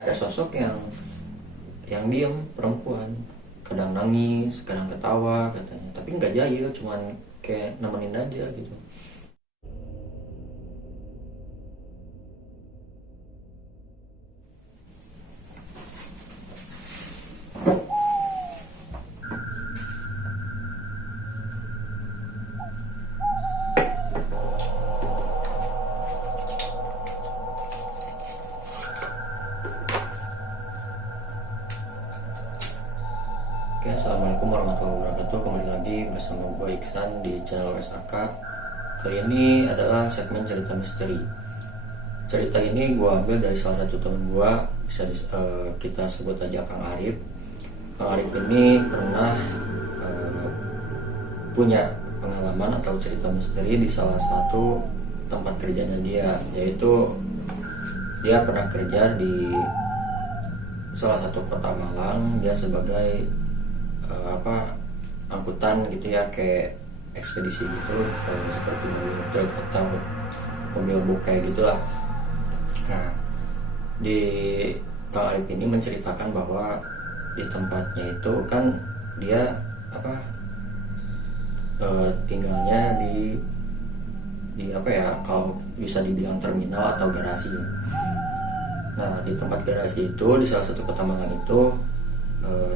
Ada sosok yang diem, perempuan, kadang nangis, kadang ketawa katanya, tapi nggak jahil, cuman kayak nemenin aja gitu. Oke, assalamualaikum warahmatullahi wabarakatuh. Kembali lagi bersama gue Iksan di channel SAK. Kali ini adalah segmen cerita misteri. Cerita ini gue ambil dari salah satu teman gue, kita sebut aja Kang Arif. Kang Arif ini pernah punya pengalaman atau cerita misteri di salah satu tempat kerjanya dia, yaitu dia pernah kerja di salah satu kota Malang. Dia sebagai angkutan gitu ya, kayak ekspedisi gitu, seperti truk atau mobil box kayak gitulah. Nah, di Kang Arif ini menceritakan bahwa di tempatnya itu kan dia tinggalnya di kalau bisa dibilang terminal atau garasi. Nah, di tempat garasi itu, di salah satu kota Malang itu,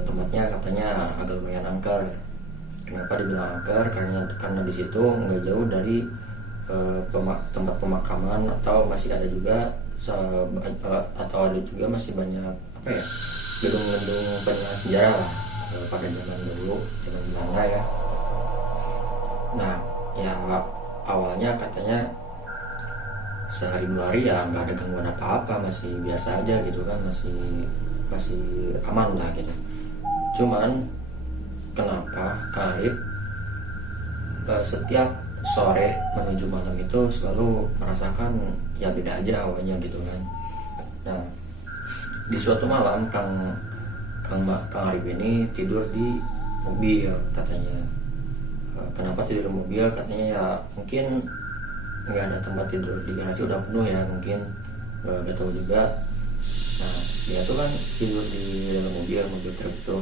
tempatnya katanya agak lumayan angker. Kenapa dibilang angker? Karena di situ nggak jauh dari tempat pemakaman, atau masih ada juga masih banyak gedung-gedung peninggalan sejarah lah, pada zaman dulu, zaman Belanda ya. Nah, ya awalnya katanya sehari dua hari ya nggak ada gangguan apa-apa, masih biasa aja gitu kan, masih aman lah gitu. Cuman kenapa Kang Arif setiap sore menuju malam itu selalu merasakan ya beda aja awalnya gitu kan. Nah, di suatu malam Kang Arif ini tidur di mobil katanya. Kenapa tidur di mobil? Katanya ya mungkin nggak ada tempat tidur di garasi, udah penuh ya mungkin, nggak tahu juga. Nah, dia tuh kan tidur di dalam mobil truk itu.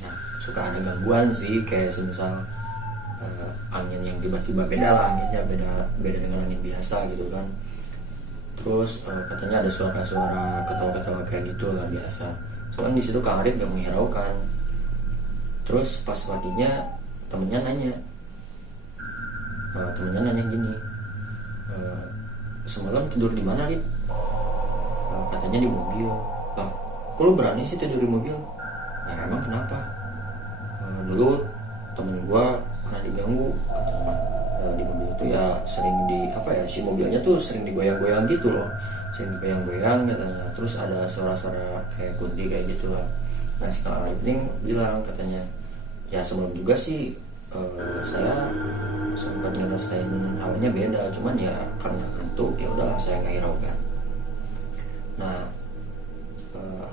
Nah, suka ada gangguan sih, kayak semisal angin yang tiba-tiba beda lah, anginnya beda dengan angin biasa gitu kan. Terus katanya ada suara-suara ketawa-ketawa kayak gitu lah, biasa. Soalnya di situ Kang Arif gak menghiraukan. Terus pas paginya temennya nanya gini, semalam tidur di mana, Rip? Katanya di mobil. Lah, kok lu berani sih tidur di mobil? Nah, emang kenapa? Dulu temen gua pernah diganggu katanya. Di mobil itu ya sering si mobilnya tuh sering digoyang-goyang gitu loh, sering digoyang-goyang katanya. Terus ada suara-suara kayak kunti kayak gitulah. Nah, si Kang Arif ini bilang katanya, ya sebelum juga sih saya sempat ngerasain awalnya beda, cuman ya karena ngantuk ya udah saya nggak hiraukan. Nah,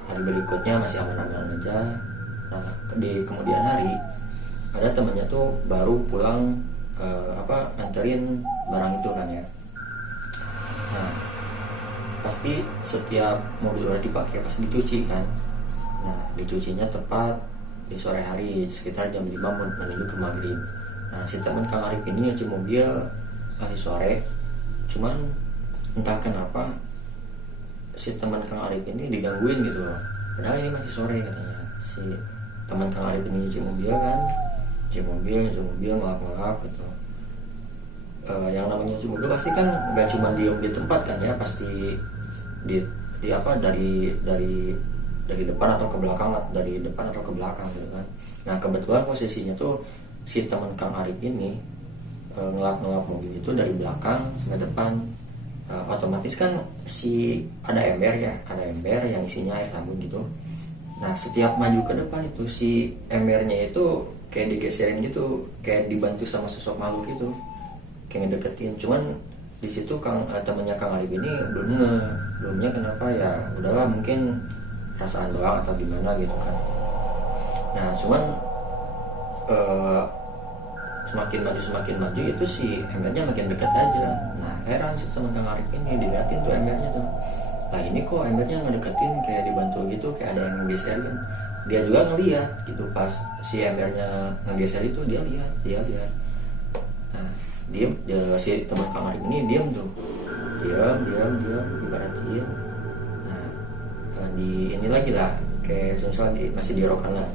hari berikutnya masih aman-aman aja. Nah, di kemudian hari ada temannya tuh baru pulang nganterin barang itu kan ya. Nah, pasti setiap mobil udah dipakai pasti dicuci kan. Nah, dicucinya tepat di sore hari sekitar jam 5 menuju ke maghrib. Nah, si teman Kang Arif ini nyuci mobil masih sore. Cuman entah kenapa si teman Kang Arif ini digangguin gitu loh, padahal ini masih sore katanya. Si teman Kang Arif ini nyuci mobil ngelap gitu. Yang namanya nyuci mobil pasti kan nggak cuma diem di tempat kan ya, pasti dari depan atau ke belakang, gitu kan. Nah, kebetulan posisinya tuh si teman Kang Arif ini ngelap mobil itu dari belakang sampai depan. Otomatis kan ada ember yang isinya air sabun gitu. Nah, setiap maju ke depan itu si embernya itu kayak digeserin gitu, kayak dibantu sama sosok makhluk gitu, kayak ngedeketin. Cuman di situ temannya Kang Arif ini belumnya kenapa ya udahlah, mungkin perasaan doang atau gimana gitu kan. Nah, cuman semakin maju itu si embernya makin dekat aja. Nah, heran si teman Kang Arif ini diliatin tuh embernya tuh. Lah, ini kok embernya ngedeketin ngegeserin. Dia juga ngeliat gitu pas si embernya ngegeser itu, dia lihat. Nah si teman Kang Arif ini diam diperhatiin. Nah di ini lagi lah kayak misalnya masih di rokan lah,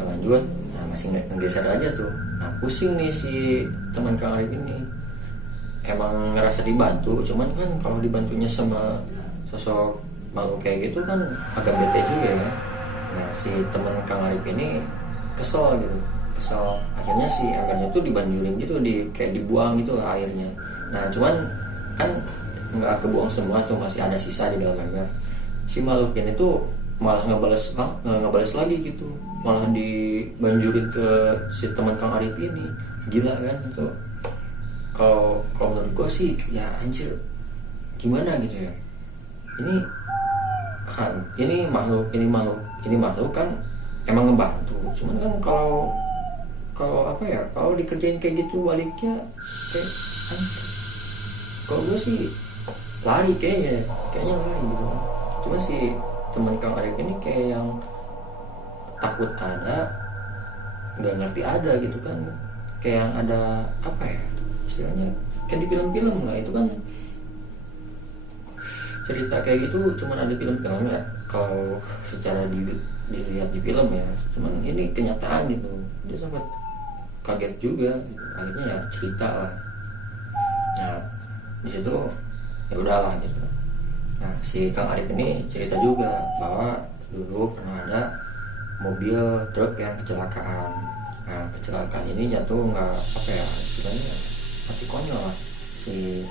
lanjut. Nah masih ngegeser aja tuh. Nah pusing nih si teman Kang Arif ini, emang ngerasa dibantu, cuman kan kalau dibantunya sama sosok malu kayak gitu kan agak bete juga ya. Nah si teman Kang Arif ini kesel. Akhirnya si embernya tuh dibanjurin gitu, kayak dibuang gitu lah airnya. Nah cuman kan nggak kebuang semua tuh, masih ada sisa di dalam ember. Si makhluk ini tuh malah ngebales lagi gitu, malah dibanjurin ke si teman Kang Arif ini. Gila kan itu. Kalau menurut gue sih ya anjir, gimana gitu ya. Ini makhluk kan emang ngebantu, cuman kan kalau dikerjain kayak gitu baliknya kayak anjir. Kalau gue sih lari kayaknya lari gitu. Cuma si teman Kang Arif ini kayak yang takut ada, nggak ngerti ada gitu kan, kayak yang ada istilahnya kayak di film-film lah. Itu kan cerita kayak gitu cuman ada film-filmnya kalau secara dilihat di film ya, cuman ini kenyataan gitu. Dia sempat kaget juga gitu. Akhirnya ya cerita lah. Nah di situ ya udahlah gitu. Nah si Kang Arif ini cerita juga bahwa dulu pernah ada mobil truk yang kecelakaan. Nah kecelakaan ini jatuh istilahnya mati konyol lah si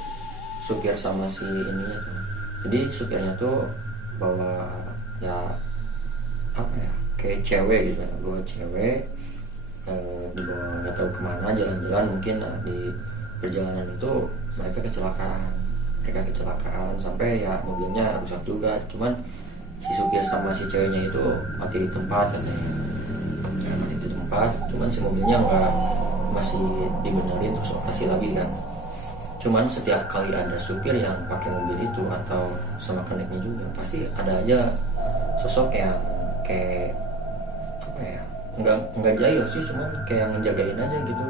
supir sama si ininya tuh. Jadi supirnya tuh bawa kayak cewek gitu, bawa cewek dibawa nggak tahu kemana, jalan-jalan mungkin. Nah, di perjalanan itu mereka kecelakaan sampai ya mobilnya rusak juga. Cuman si supir sama si ceweknya itu mati di tempat katanya. Mati di tempat, cuman si mobilnya masih dibenerin terus operasi lagi kan. Cuman setiap kali ada supir yang pakai mobil itu atau sama kenaiknya juga, pasti ada aja sosok yang kayak nggak jahil sih, cuman kayak ngejagain aja gitu.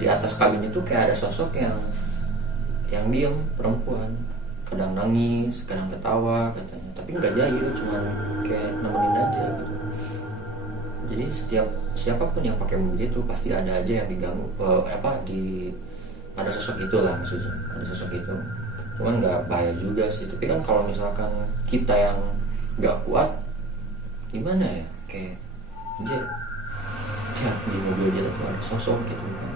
Di atas kabin itu kayak ada sosok yang diam, perempuan, kadang nangis, kadang ketawa katanya, tapi nggak jahil, cuman kayak nemenin aja gitu. Jadi siapapun yang pakai mobil itu pasti ada aja yang diganggu, ada sosok itu lah, maksudnya ada sosok itu. Cuman nggak bahaya juga sih. Tapi kan kalau misalkan kita yang nggak kuat, gimana ya, kayak anjir di mobil kita tuh ada sosok gitu kan,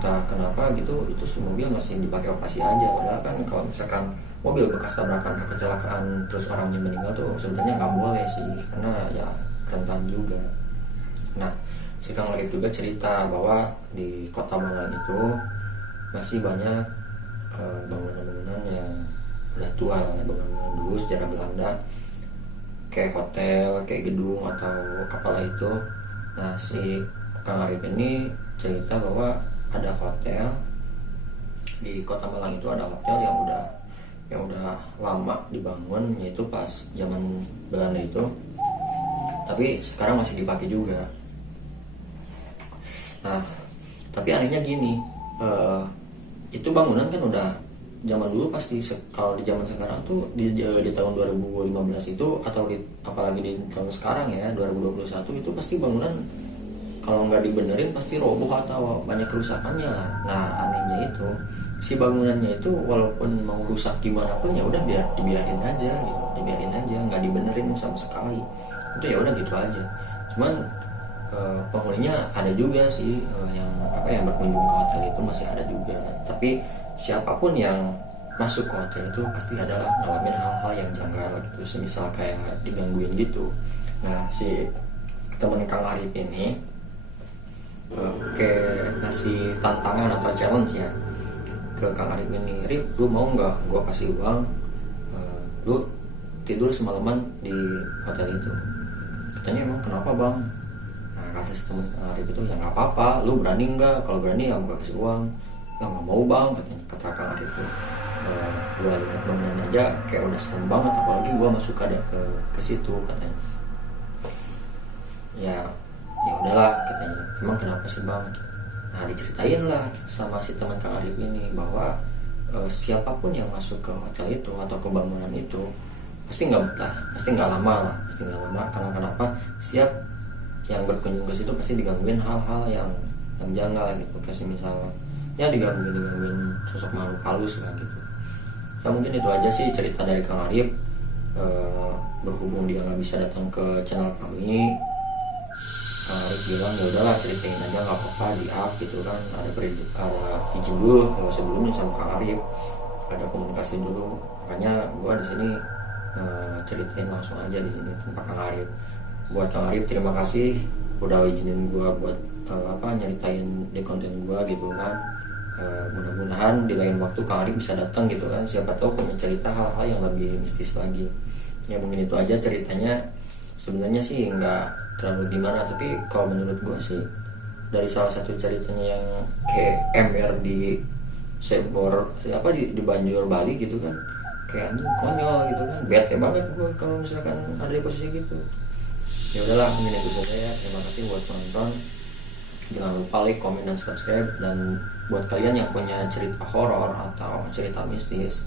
entah kenapa gitu. Itu si mobil masih dipakai operasi aja, padahal kan kalau misalkan mobil bekas tabrakan atau kecelakaan terus orangnya meninggal tuh sebenarnya nggak boleh sih, karena ya rentan juga. Nah si Kang Arif juga cerita bahwa di Kota Malang itu masih banyak bangunan-bangunan yang udah tua lah, bangunan dulu sejarah Belanda, kayak hotel, kayak gedung atau apalah itu. Nah si Kang Arif ini cerita bahwa ada hotel di Kota Malang itu, ada hotel yang udah lama dibangun, yaitu pas zaman Belanda itu, tapi sekarang masih dipakai juga. Nah, tapi anehnya gini, itu bangunan kan udah zaman dulu pasti, kalau di zaman sekarang tuh di tahun 2015 itu atau apalagi di tahun sekarang ya 2021 itu pasti bangunan kalau nggak dibenerin pasti roboh atau banyak kerusakannya lah. Nah anehnya itu si bangunannya itu walaupun mau rusak gimana pun ya udah dibiarin aja gitu, nggak dibenerin sama sekali. Itu ya udah gitu aja. Cuman penghuninya ada juga sih, yang berkunjung ke hotel itu masih ada juga. Tapi siapapun yang masuk ke hotel itu pasti adalah ngalamin hal-hal yang janggal gitu, semisal kayak digangguin gitu. Nah si teman Kang Arif ini kayak ngasih tantangan atau challenge ya ke Kang Arif ini, Rip lu mau nggak gue kasih uang, lu tidur semalaman di hotel itu. Katanya emang kenapa bang? Nah kata si teman Kang Arif itu, ya nggak apa-apa, lu berani nggak? Kalau berani ya gue kasih uang. Ya nggak mau bang, kata Kang Arif itu. Gue lihat bangunan aja kayak udah serem banget, apalagi gue masuk ada ke situ katanya. Ya udahlah katanya, emang kenapa sih bang? Nah diceritain lah sama si teman Kang Arif ini bahwa siapapun yang masuk ke hotel itu atau ke bangunan itu pasti nggak betah, pasti nggak lama lah, pasti nggak lama. Karena kenapa? Siap yang berkunjung ke situ pasti digangguin hal-hal yang janggal gitu, kayak misalnya ya digangguin sosok makhluk halus lah gitu. Ya mungkin itu aja sih cerita dari Kang Arif. Berhubung dia nggak bisa datang ke channel kami, Kang Arif bilang ya udahlah ceritain aja nggak apa-apa di up gitu kan, ada izin dulu sebelumnya sama Kang Arif, ada komunikasi dulu, makanya gue di sini ceritain langsung aja di sini tanpa Kang Arif. Buat Kang Arif terima kasih udah izinin gue buat nyeritain di konten gue gitu kan. Mudah-mudahan di lain waktu Kang Arif bisa datang gitu kan, siapa tahu punya cerita hal-hal yang lebih mistis lagi. Ya mungkin itu aja ceritanya. Sebenarnya sih nggak terlalu gimana, tapi kalau menurut gue sih dari salah satu ceritanya yang kayak MR di Sebor di Banjur Bali gitu kan, kayak anjing konyol gitu kan, bete banget gue kalau misalkan ada di posisi gitu. Ya udahlah mungkin itu saja ya. Terima kasih buat nonton, jangan lupa like, comment, dan subscribe. Dan buat kalian yang punya cerita horor atau cerita mistis,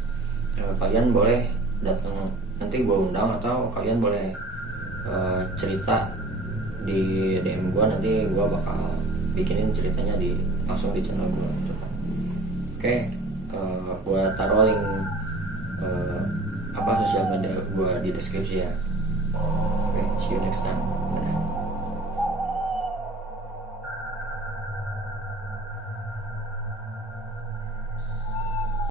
kalian boleh datang, nanti gue undang, atau kalian boleh cerita di DM gue, nanti gue bakal bikinin ceritanya langsung di channel gue gitu kan. Oke, gue taruh link sosial media gue di deskripsi ya. Oke, see you next time. Dadah.